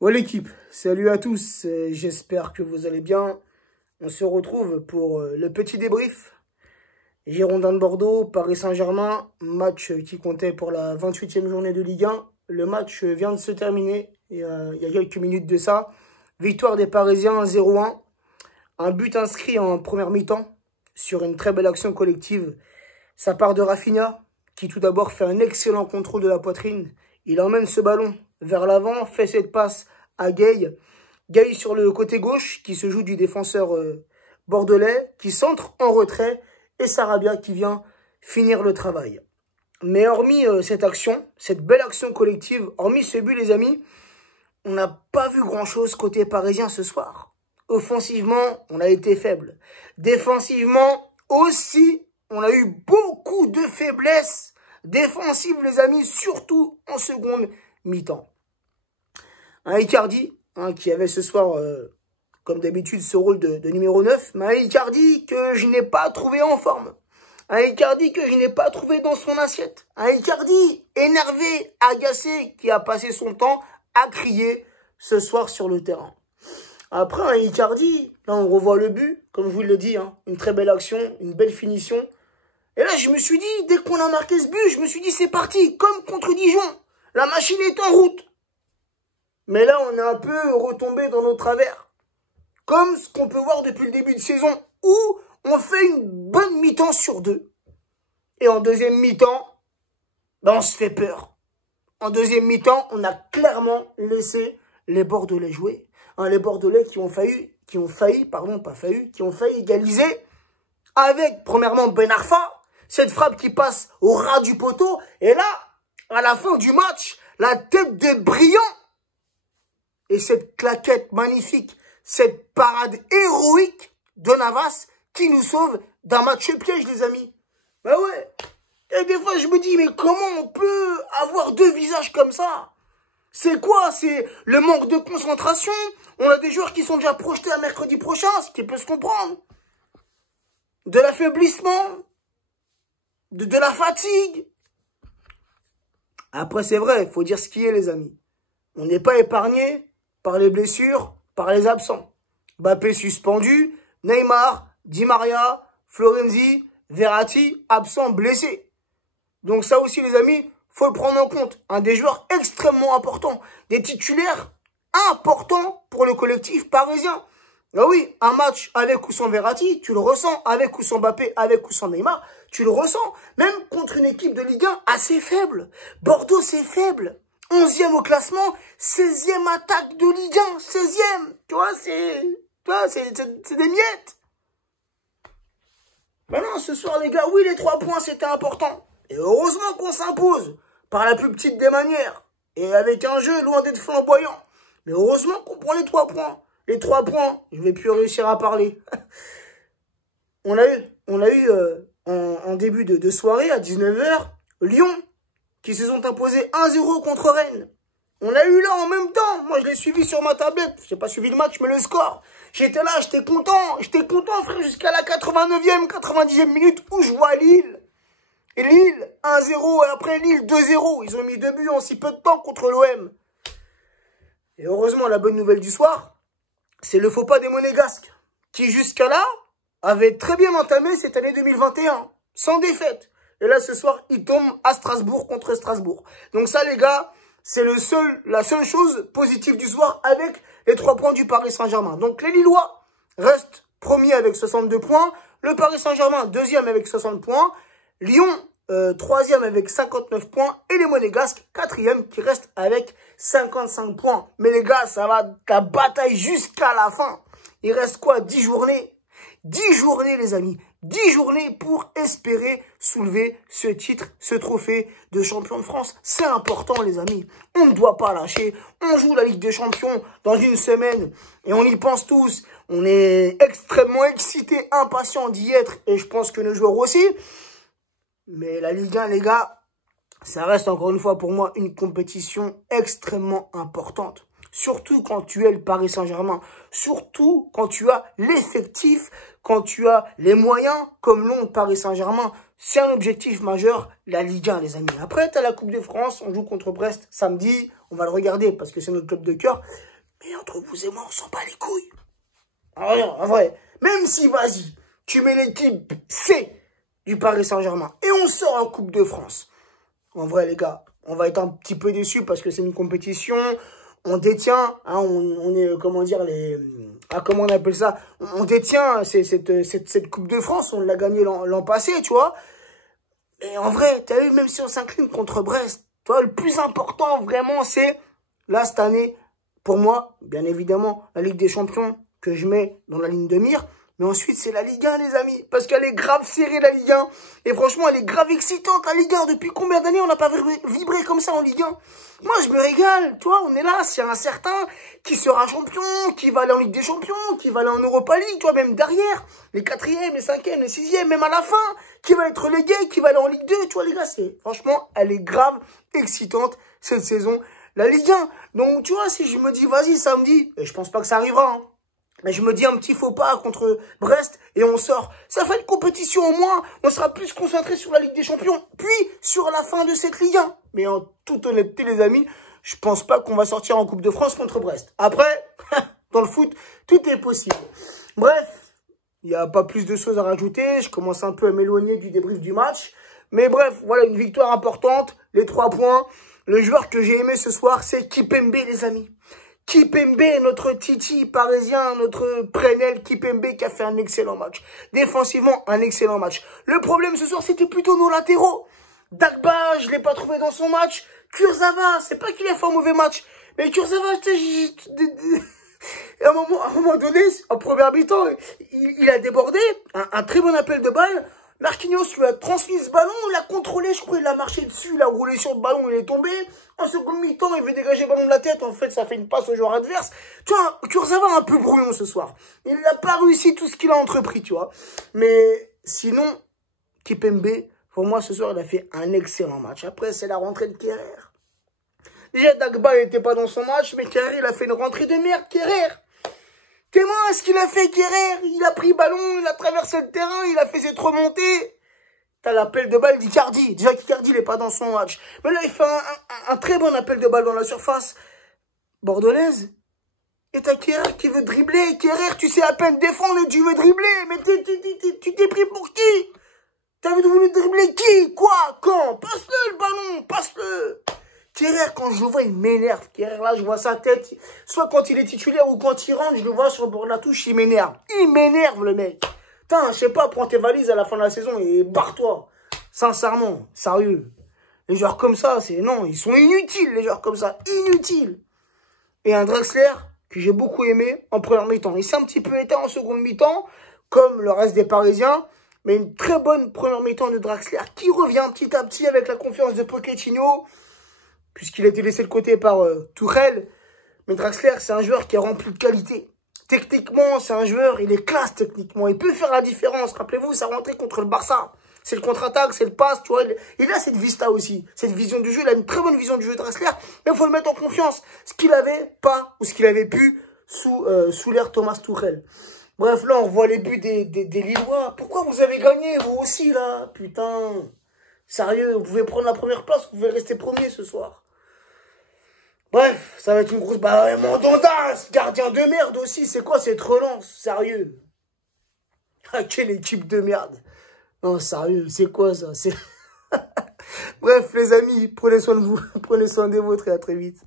Ouais l'équipe, salut à tous, j'espère que vous allez bien. On se retrouve pour le petit débrief. Girondins de Bordeaux, Paris Saint-Germain, match qui comptait pour la 28e journée de Ligue 1. Le match vient de se terminer il y a quelques minutes de ça. Victoire des Parisiens 0-1. Un but inscrit en première mi-temps sur une très belle action collective. Ça part de Rafinha, qui tout d'abord fait un excellent contrôle de la poitrine. Il emmène ce ballon vers l'avant, fait cette passe à Gueye. Gueye sur le côté gauche, qui se joue du défenseur bordelais, qui centre en retrait, et Sarabia qui vient finir le travail. Mais hormis cette action, cette belle action collective, hormis ce but les amis, on n'a pas vu grand-chose côté parisien ce soir. Offensivement, on a été faible. Défensivement aussi, on a eu beaucoup de faiblesses défensives, les amis, surtout en seconde mi-temps. Un Icardi, qui avait ce soir, comme d'habitude, ce rôle de numéro 9, mais un Icardi que je n'ai pas trouvé en forme. Un Icardi que je n'ai pas trouvé dans son assiette. Un Icardi énervé, agacé, qui a passé son temps à crier ce soir sur le terrain. Après, un Icardi, là on revoit le but, comme je vous le dis, une très belle action, une belle finition. Et là, je me suis dit, dès qu'on a marqué ce but, je me suis dit, c'est parti, comme contre Dijon. La machine est en route. Mais là, on est un peu retombé dans nos travers. Comme ce qu'on peut voir depuis le début de saison, où on fait une bonne mi-temps sur deux. Et en deuxième mi-temps, on se fait peur. En deuxième mi-temps, on a clairement laissé les Bordelais jouer. Les Bordelais qui ont failli égaliser avec, premièrement, Ben Arfa. Cette frappe qui passe au ras du poteau. Et là, à la fin du match, la tête de Brillant. Et cette claquette magnifique, cette parade héroïque de Navas qui nous sauve d'un match piège, les amis. Ben ouais. Et des fois, je me dis, mais comment on peut avoir deux visages comme ça? C'est quoi? C'est le manque de concentration? On a des joueurs qui sont déjà projetés à mercredi prochain, ce qui peut se comprendre. De l'affaiblissement. De la fatigue. Après, c'est vrai, il faut dire ce qui est, les amis. On n'est pas épargné par les blessures, par les absents. Mbappé suspendu, Neymar, Di Maria, Florenzi, Verratti, absents, blessés. Donc ça aussi, les amis, faut le prendre en compte. Un des joueurs extrêmement importants, des titulaires importants pour le collectif parisien. Ah oui, un match avec ou sans Verratti, tu le ressens. Avec ou sans Mbappé, avec ou sans Neymar, tu le ressens. Même contre une équipe de Ligue 1 assez faible. Bordeaux, c'est faible. 11e au classement, 16e attaque de Ligue 1, 16e. Tu vois, c'est des miettes. Maintenant, ce soir, les gars, oui, les 3 points, c'était important. Et heureusement qu'on s'impose par la plus petite des manières. Et avec un jeu loin d'être flamboyant. Mais heureusement qu'on prend les 3 points. Les 3 points, je vais plus réussir à parler. on a eu en début de soirée, à 19h, Lyon, qui se sont imposés 1-0 contre Rennes. On a eu là en même temps. Moi, je l'ai suivi sur ma tablette. J'ai pas suivi le match, mais le score. J'étais là, j'étais content. J'étais content, frère, jusqu'à la 89e, 90e minute où je vois Lille. Et Lille, 1-0. Et après Lille, 2-0. Ils ont mis 2 buts en si peu de temps contre l'OM. Et heureusement, la bonne nouvelle du soir, c'est le faux pas des Monégasques, qui jusqu'à là avaient très bien entamé cette année 2021, sans défaite. Et là, ce soir, ils tombent à Strasbourg contre Strasbourg. Donc ça, les gars, c'est la seule chose positive du soir avec les 3 points du Paris Saint-Germain. Donc les Lillois restent premiers avec 62 points. Le Paris Saint-Germain, deuxième avec 60 points. Lyon, troisième avec 59 points. Et les Monégasques, quatrième, qui restent avec 55 points. Mais les gars, ça va la bataille jusqu'à la fin. Il reste quoi? 10 journées. 10 journées, les amis. 10 journées pour espérer soulever ce titre, ce trophée de champion de France. C'est important, les amis. On ne doit pas lâcher. On joue la Ligue des Champions dans une semaine et on y pense tous. On est extrêmement excités, impatients d'y être et je pense que nos joueurs aussi. Mais la Ligue 1, les gars, ça reste encore une fois pour moi une compétition extrêmement importante. Surtout quand tu es le Paris Saint-Germain. Surtout quand tu as l'effectif, quand tu as les moyens comme l'ont le Paris Saint-Germain. C'est un objectif majeur, la Ligue 1, les amis. Après, tu as la Coupe de France, on joue contre Brest samedi. On va le regarder parce que c'est notre club de cœur. Mais entre vous et moi, on s'en bat les couilles. Ah rien, en vrai. Même si, vas-y, tu mets l'équipe C du Paris Saint-Germain et on sort en Coupe de France. En vrai, les gars, on va être un petit peu déçus parce que c'est une compétition. On détient, hein, on est, comment dire, comment on appelle ça? On détient cette Coupe de France, on l'a gagnée l'an passé, tu vois. Et en vrai, t'as vu, même si on s'incline contre Brest, tu vois, le plus important, vraiment, c'est, là, cette année, pour moi, bien évidemment, la Ligue des Champions que je mets dans la ligne de mire. Mais ensuite, c'est la Ligue 1, les amis. Parce qu'elle est grave serrée, la Ligue 1. Et franchement, elle est grave excitante, la Ligue 1. Depuis combien d'années on n'a pas vibré comme ça en Ligue 1? Moi, je me régale. Tu vois, on est là. S'il y a un certain qui sera champion, qui va aller en Ligue des Champions, qui va aller en Europa League, tu vois, même derrière. Les 4e, les 5e, les 6e, même à la fin. Qui va être relégué, qui va aller en Ligue 2. Tu vois, les gars, franchement, elle est grave excitante, cette saison, la Ligue 1. Donc, tu vois, si je me dis, vas-y, samedi, et je pense pas que ça arrivera, hein. Mais je me dis un petit faux pas contre Brest et on sort. Ça fait une compétition au moins. On sera plus concentré sur la Ligue des Champions, puis sur la fin de cette Ligue 1. Mais en toute honnêteté, les amis, je pense pas qu'on va sortir en Coupe de France contre Brest. Après, dans le foot, tout est possible. Bref, il n'y a pas plus de choses à rajouter. Je commence un peu à m'éloigner du débrief du match. Mais bref, voilà une victoire importante. Les 3 points. Le joueur que j'ai aimé ce soir, c'est Kimpembe, les amis. Kimpembe, notre Titi parisien, notre Prenel Kimpembe qui a fait un excellent match. Défensivement, un excellent match. Le problème ce soir, c'était plutôt nos latéraux. Dagba, je l'ai pas trouvé dans son match. Kurzawa, c'est pas qu'il a fait un mauvais match. Mais Kurzawa, à un moment donné, en première mi-temps, il a débordé. Un très bon appel de balle. Marquinhos lui a transmis ce ballon, il l'a contrôlé, je crois, il a marché dessus, il a roulé sur le ballon, il est tombé. En seconde mi-temps, il veut dégager le ballon de la tête, en fait, ça fait une passe au joueur adverse. Tu vois, Kurzawa un peu brouillon ce soir. Il n'a pas réussi tout ce qu'il a entrepris, tu vois. Mais sinon, Kimpembe, pour moi, ce soir, il a fait un excellent match. Après, c'est la rentrée de Kerrer. Déjà, Dagba, il n'était pas dans son match, mais Kerrer, il a fait une rentrée de merde, Kerrer. Comment est-ce qu'il a fait Kerrer? Il a pris ballon, il a traversé le terrain, il a fait ses remontées. T'as l'appel de balle d'Icardi. Déjà qu'Icardi, il n'est pas dans son match. Mais là, il fait un très bon appel de balle dans la surface bordelaise. Et t'as Kerrer qui veut dribbler. Kerrer, tu sais à peine défendre et tu veux dribbler. Mais tu t'es pris pour qui? T'as voulu dribbler qui? Quoi? Quand? Passe-le le ballon, passe-le. Kerrer, quand je le vois, il m'énerve. Kerrer, là, je vois sa tête. Soit quand il est titulaire ou quand il rentre, je le vois sur le bord de la touche, il m'énerve. Il m'énerve, le mec. Putain, je sais pas, prends tes valises à la fin de la saison et barre-toi. Sincèrement, sérieux. Les joueurs comme ça, non, ils sont inutiles, les joueurs comme ça. Inutiles. Et un Draxler, que j'ai beaucoup aimé en première mi-temps. Il s'est un petit peu éteint en seconde mi-temps, comme le reste des Parisiens. Mais une très bonne première mi-temps de Draxler qui revient petit à petit avec la confiance de Pochettino, puisqu'il a été laissé de côté par Tuchel. Mais Draxler, c'est un joueur qui est rempli de qualité. Techniquement, c'est un joueur, il est classe techniquement. Il peut faire la différence. Rappelez-vous, sa rentrée contre le Barça. C'est le contre-attaque, c'est le passe, tu vois. Il a cette vista aussi, cette vision du jeu. Il a une très bonne vision du jeu de Draxler. Mais il faut le mettre en confiance. Ce qu'il avait pas, ou ce qu'il avait pu, sous l'ère Thomas Tuchel. Bref, là, on voit les buts des Lillois. Pourquoi vous avez gagné, vous aussi, là? Putain. Sérieux, vous pouvez prendre la première place, vous pouvez rester premier ce soir. Bref, ça va être une grosse... Bah, Mandanda, ce gardien de merde aussi, c'est quoi cette relance? Sérieux. Ah, quelle équipe de merde. Non, sérieux, c'est quoi ça? Bref, les amis, prenez soin de vous, prenez soin des vôtres et à très vite.